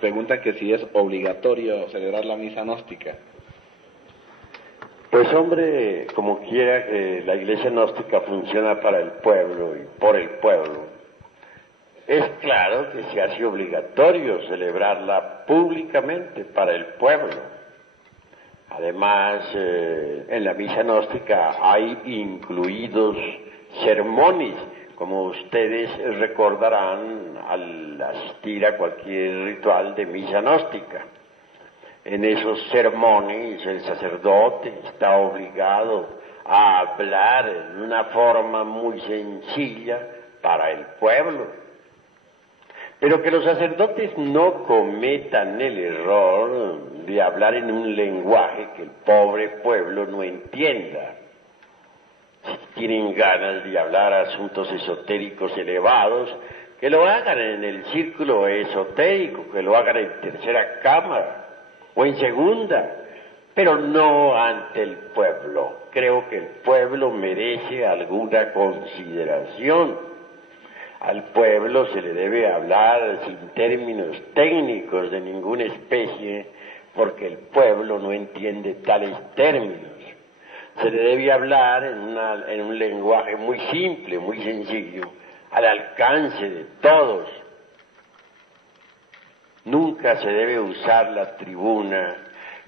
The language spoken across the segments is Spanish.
pregunta que si es obligatorio celebrar la misa gnóstica. Pues hombre, como quiera que la iglesia gnóstica funciona para el pueblo y por el pueblo, es claro que se hace obligatorio celebrarla públicamente para el pueblo. Además, en la misa gnóstica hay incluidos sermones, como ustedes recordarán al asistir a cualquier ritual de misa gnóstica. En esos sermones el sacerdote está obligado a hablar en una forma muy sencilla para el pueblo. Pero que los sacerdotes no cometan el error de hablar en un lenguaje que el pobre pueblo no entienda. Si tienen ganas de hablar asuntos esotéricos elevados, que lo hagan en el círculo esotérico, que lo hagan en tercera cámara o en segunda, pero no ante el pueblo. Creo que el pueblo merece alguna consideración. Al pueblo se le debe hablar sin términos técnicos de ninguna especie, porque el pueblo no entiende tales términos. Se le debe hablar en un lenguaje muy simple, muy sencillo, al alcance de todos. Nunca se debe usar la tribuna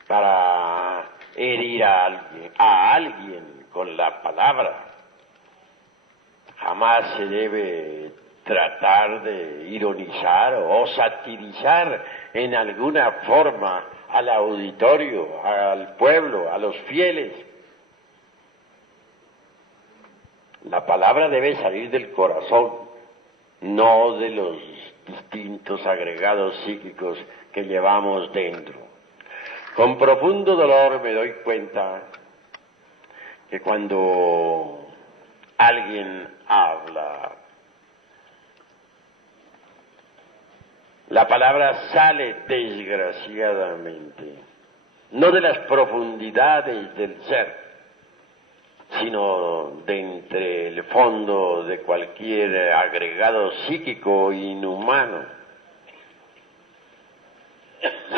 para herir a alguien con la palabra. Jamás se debe tratar de ironizar o satirizar en alguna forma al auditorio, al pueblo, a los fieles. La palabra debe salir del corazón, no de los distintos agregados psíquicos que llevamos dentro. Con profundo dolor me doy cuenta que cuando alguien habla, la palabra sale desgraciadamente, no de las profundidades del ser, sino de entre el fondo de cualquier agregado psíquico inhumano.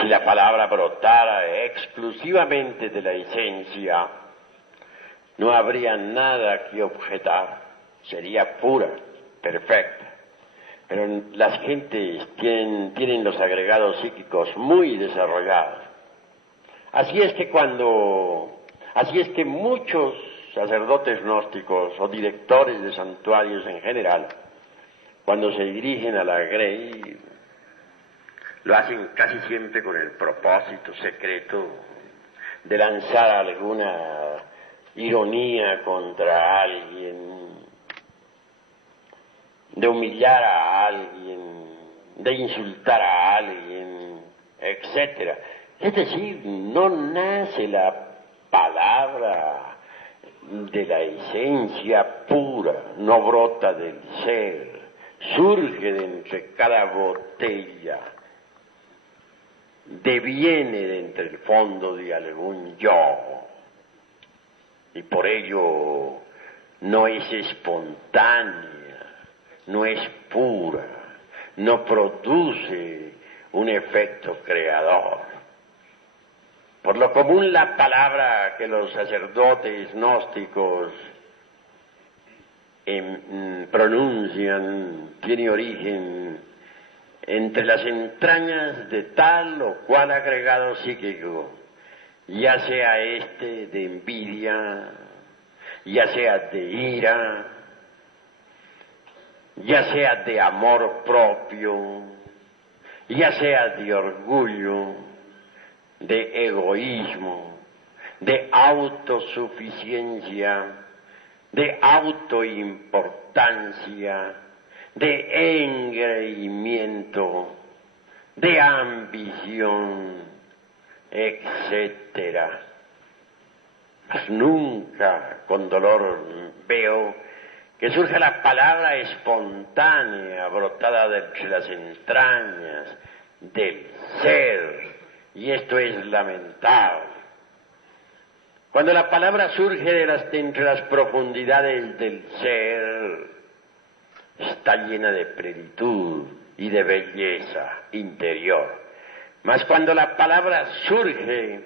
Si la palabra brotara exclusivamente de la esencia, no habría nada que objetar, sería pura, perfecta. Pero las gentes tienen los agregados psíquicos muy desarrollados. Así es que muchos sacerdotes gnósticos o directores de santuarios en general, cuando se dirigen a la Grey, lo hacen casi siempre con el propósito secreto de lanzar alguna ironía contra alguien, de humillar a alguien, de insultar a alguien, etc. Es decir, no nace la palabra de la esencia pura, no brota del ser, surge de entre cada botella, deviene de entre el fondo de algún yo, y por ello no es espontánea, no es pura, no produce un efecto creador. Por lo común, la palabra que los sacerdotes gnósticos pronuncian tiene origen entre las entrañas de tal o cual agregado psíquico, ya sea este de envidia, ya sea de ira, ya sea de amor propio, ya sea de orgullo, de egoísmo, de autosuficiencia, de autoimportancia, de engreimiento, de ambición, etcétera. Mas nunca con dolor veo que surja la palabra espontánea, brotada de entre las entrañas del ser. Y esto es lamentable. Cuando la palabra surge de entre las profundidades del ser, está llena de plenitud y de belleza interior. Mas cuando la palabra surge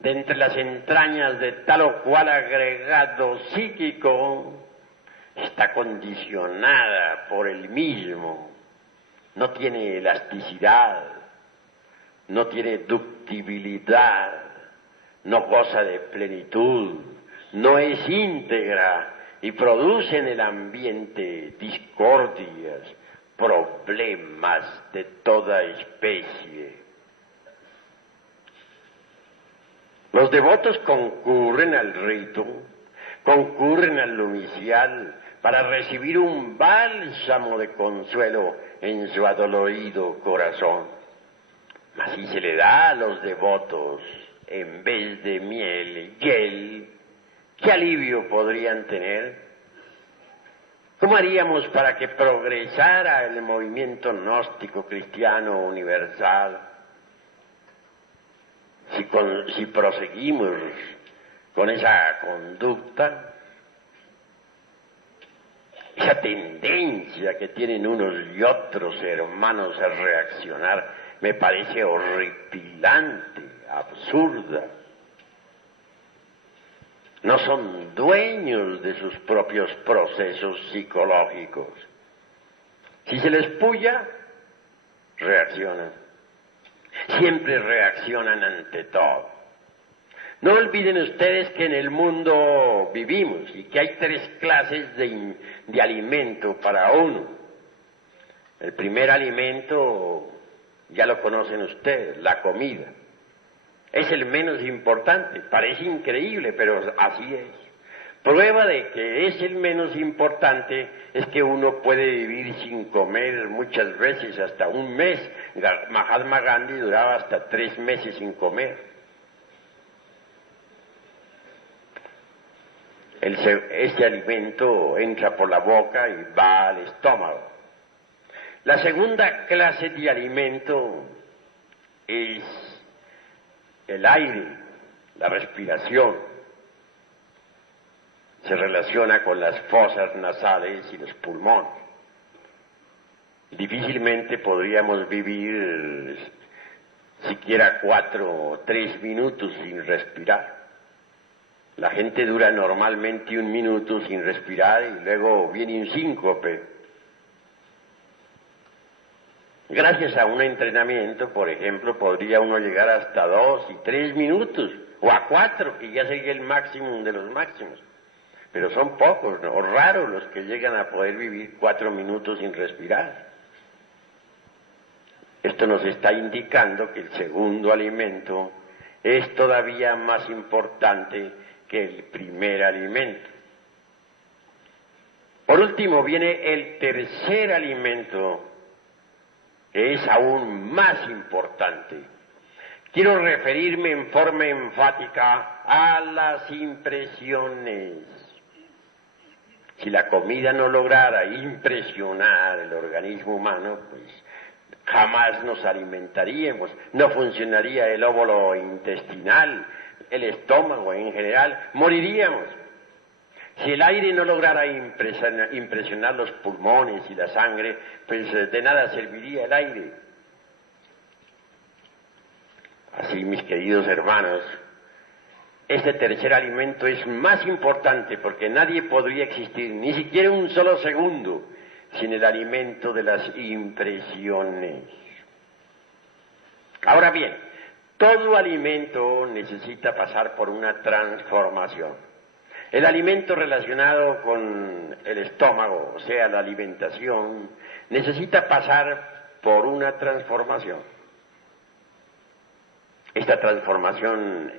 de entre las entrañas de tal o cual agregado psíquico, está condicionada por el mismo, no tiene elasticidad, no tiene ductibilidad, no goza de plenitud, no es íntegra y produce en el ambiente discordias, problemas de toda especie. Los devotos concurren al rito, concurren al lumicial para recibir un bálsamo de consuelo en su adolorido corazón. Mas si se le da a los devotos, en vez de miel, hiel, ¿qué alivio podrían tener? ¿Cómo haríamos para que progresara el movimiento gnóstico cristiano universal? Si proseguimos con esa conducta, esa tendencia que tienen unos y otros hermanos a reaccionar, me parece horripilante, absurda. No son dueños de sus propios procesos psicológicos. Si se les puya, reaccionan. Siempre reaccionan ante todo. No olviden ustedes que en el mundo vivimos y que hay 3 clases de alimento para uno. El primer alimento, ya lo conocen ustedes, la comida. Es el menos importante, parece increíble, pero así es. Prueba de que es el menos importante es que uno puede vivir sin comer muchas veces hasta un mes. Mahatma Gandhi duraba hasta 3 meses sin comer. Ese alimento entra por la boca y va al estómago. La segunda clase de alimento es el aire, la respiración. Se relaciona con las fosas nasales y los pulmones. Difícilmente podríamos vivir siquiera 4 o 3 minutos sin respirar. La gente dura normalmente 1 minuto sin respirar y luego viene un síncope. Gracias a un entrenamiento, por ejemplo, podría uno llegar hasta 2 y 3 minutos, o a 4, que ya sería el máximo de los máximos. Pero son pocos, ¿no? O raros los que llegan a poder vivir 4 minutos sin respirar. Esto nos está indicando que el segundo alimento es todavía más importante que el primer alimento. Por último viene el tercer alimento, que es aún más importante. Quiero referirme en forma enfática a las impresiones. Si la comida no lograra impresionar el organismo humano, pues jamás nos alimentaríamos, no funcionaría el óvulo intestinal, el estómago en general, moriríamos. Si el aire no lograra impresionar los pulmones y la sangre, pues de nada serviría el aire. Así, mis queridos hermanos, este tercer alimento es más importante porque nadie podría existir, ni siquiera un solo segundo, sin el alimento de las impresiones. Ahora bien, todo alimento necesita pasar por una transformación. El alimento relacionado con el estómago, o sea, la alimentación, necesita pasar por una transformación. Esta transformación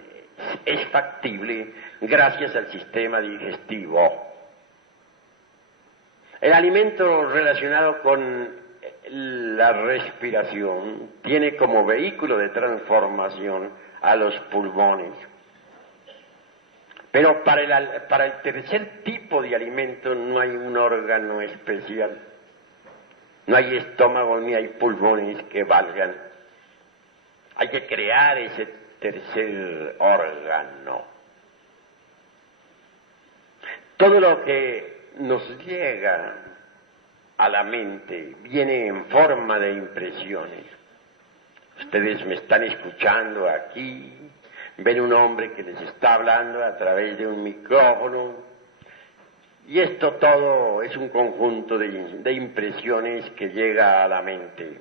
es factible gracias al sistema digestivo. El alimento relacionado con la respiración tiene como vehículo de transformación a los pulmones. Pero para el tercer tipo de alimento no hay un órgano especial. No hay estómago ni hay pulmones que valgan. Hay que crear ese tercer órgano. Todo lo que nos llega a la mente viene en forma de impresiones. Ustedes me están escuchando aquí, ven un hombre que les está hablando a través de un micrófono, y esto todo es un conjunto de impresiones que llega a la mente.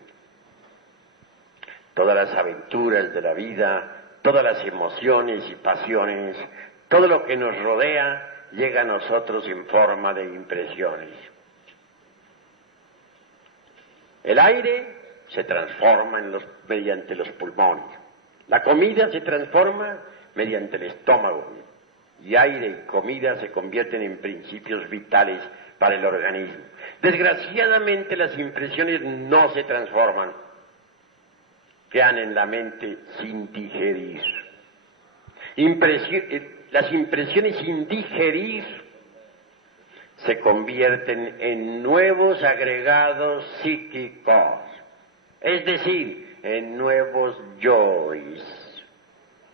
Todas las aventuras de la vida, todas las emociones y pasiones, todo lo que nos rodea llega a nosotros en forma de impresiones. El aire se transforma mediante los pulmones. La comida se transforma mediante el estómago. Y aire y comida se convierten en principios vitales para el organismo. Desgraciadamente las impresiones no se transforman, quedan en la mente sin digerir. Las impresiones sin digerir se convierten en nuevos agregados psíquicos, es decir, en nuevos yoes,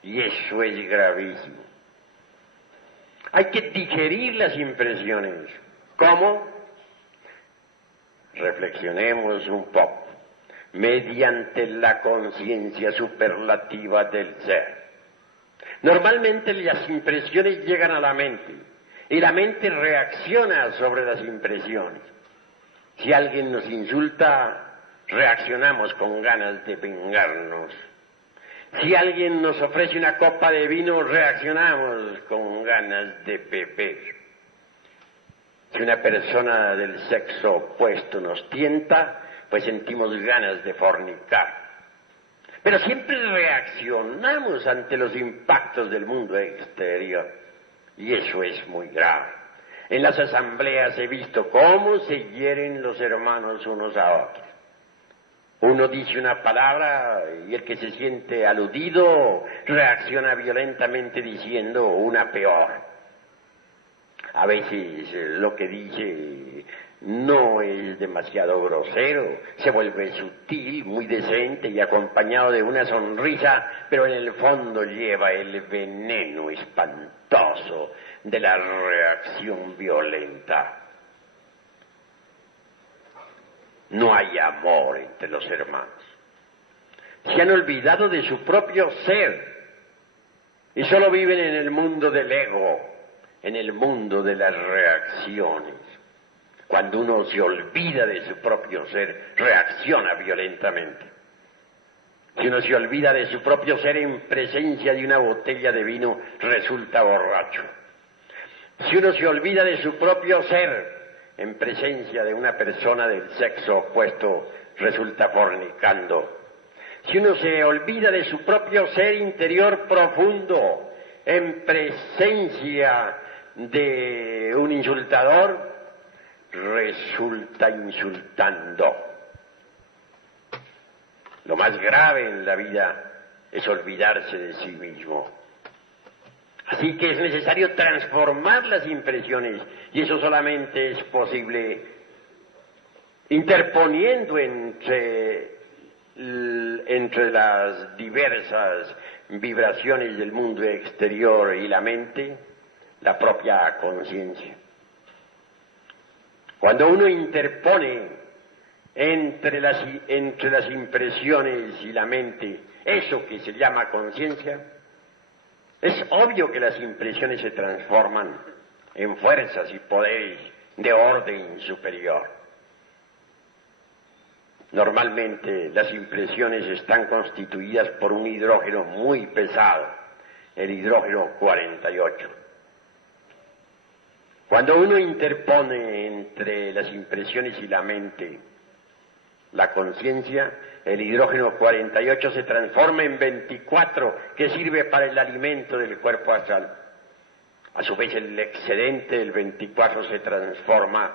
y eso es gravísimo. Hay que digerir las impresiones. ¿Cómo? Reflexionemos un poco. Mediante la conciencia superlativa del ser. Normalmente las impresiones llegan a la mente y la mente reacciona sobre las impresiones. Si alguien nos insulta, reaccionamos con ganas de vengarnos. Si alguien nos ofrece una copa de vino, reaccionamos con ganas de beber. Si una persona del sexo opuesto nos tienta, pues sentimos ganas de fornicar. Pero siempre reaccionamos ante los impactos del mundo exterior, y eso es muy grave. En las asambleas he visto cómo se hieren los hermanos unos a otros. Uno dice una palabra y el que se siente aludido reacciona violentamente diciendo una peor. A veces lo que dice no es demasiado grosero, se vuelve sutil, muy decente y acompañado de una sonrisa, pero en el fondo lleva el veneno espantoso de la reacción violenta. No hay amor entre los hermanos. Se han olvidado de su propio ser y solo viven en el mundo del ego, en el mundo de las reacciones. Cuando uno se olvida de su propio ser, reacciona violentamente. Si uno se olvida de su propio ser en presencia de una botella de vino, resulta borracho. Si uno se olvida de su propio ser en presencia de una persona del sexo opuesto, resulta fornicando. Si uno se olvida de su propio ser interior profundo en presencia de un insultador, resulta insultando. Lo más grave en la vida es olvidarse de sí mismo. Así que es necesario transformar las impresiones, y eso solamente es posible interponiendo entre las diversas vibraciones del mundo exterior y la mente, la propia conciencia. Cuando uno interpone entre las impresiones y la mente eso que se llama conciencia, es obvio que las impresiones se transforman en fuerzas y poderes de orden superior. Normalmente las impresiones están constituidas por un hidrógeno muy pesado, el hidrógeno 48. Cuando uno interpone entre las impresiones y la mente la conciencia, el hidrógeno 48 se transforma en 24, que sirve para el alimento del cuerpo astral. A su vez, el excedente del 24 se transforma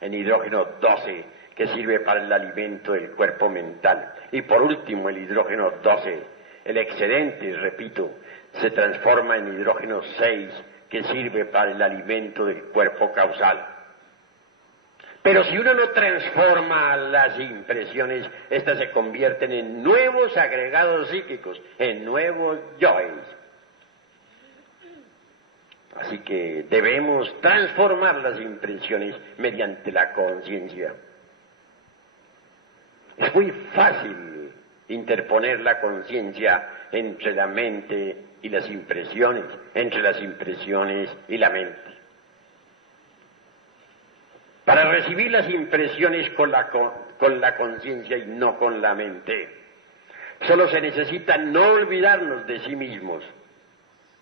en hidrógeno 12, que sirve para el alimento del cuerpo mental. Y por último, el hidrógeno 12, el excedente, repito, se transforma en hidrógeno 6, que sirve para el alimento del cuerpo causal. Pero si uno no transforma las impresiones, estas se convierten en nuevos agregados psíquicos, en nuevos yoes. Así que debemos transformar las impresiones mediante la conciencia. Es muy fácil interponer la conciencia entre la mente y las impresiones, entre las impresiones y la mente. Para recibir las impresiones con la conciencia y no con la mente, solo se necesita no olvidarnos de sí mismos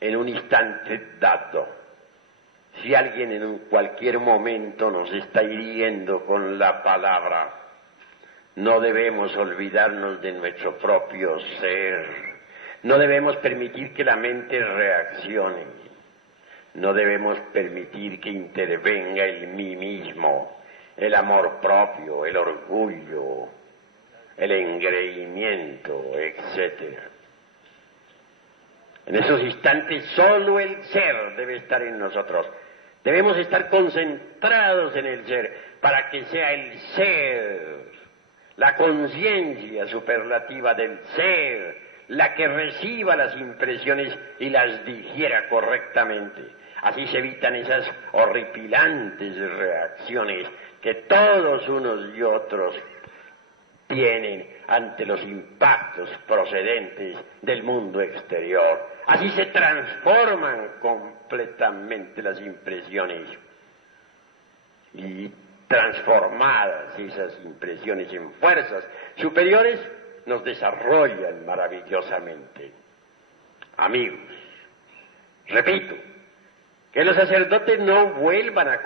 en un instante dado. Si alguien en cualquier momento nos está hiriendo con la palabra, no debemos olvidarnos de nuestro propio ser. No debemos permitir que la mente reaccione. No debemos permitir que intervenga el mí mismo, el amor propio, el orgullo, el engreimiento, etc. En esos instantes solo el ser debe estar en nosotros. Debemos estar concentrados en el ser para que sea el ser, la conciencia superlativa del ser, la que reciba las impresiones y las digiera correctamente. Así se evitan esas horripilantes reacciones que todos unos y otros tienen ante los impactos procedentes del mundo exterior. Así se transforman completamente las impresiones y transformadas esas impresiones en fuerzas superiores nos desarrollan maravillosamente. Amigos, repito, que los sacerdotes no vuelvan a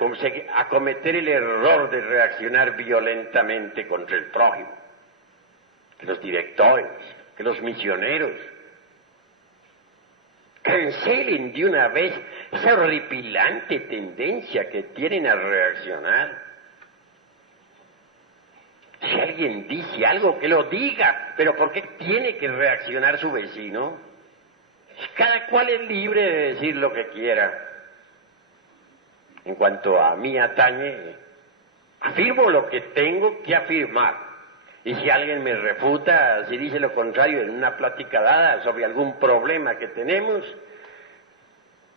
cometer el error de reaccionar violentamente contra el prójimo, que los directores, que los misioneros cancelen de una vez esa horripilante tendencia que tienen a reaccionar. Si alguien dice algo, que lo diga, pero ¿por qué tiene que reaccionar su vecino? Cada cual es libre de decir lo que quiera. En cuanto a mí atañe, afirmo lo que tengo que afirmar. Y si alguien me refuta, si dice lo contrario en una plática dada sobre algún problema que tenemos,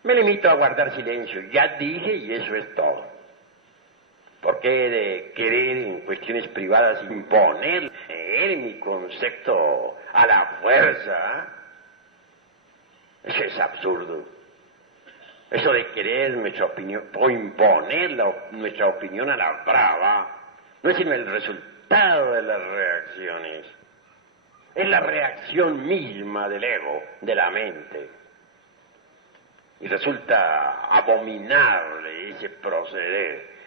me limito a guardar silencio. Ya dije y eso es todo. ¿Por qué de querer en cuestiones privadas imponer mi concepto a la fuerza? Eso es absurdo. Eso de querer nuestra opinión o imponer nuestra opinión a la brava no es sino el resultado de las reacciones. Es la reacción misma del ego, de la mente. Y resulta abominable ese proceder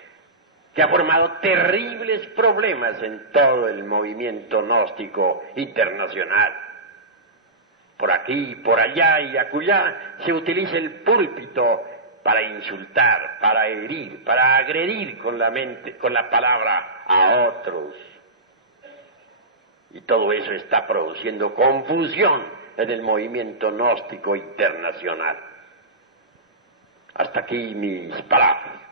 que ha formado terribles problemas en todo el movimiento gnóstico internacional. Por aquí, por allá y acullá se utiliza el púlpito para insultar, para herir, para agredir con la mente, con la palabra a otros. Y todo eso está produciendo confusión en el movimiento gnóstico internacional. Hasta aquí mis palabras.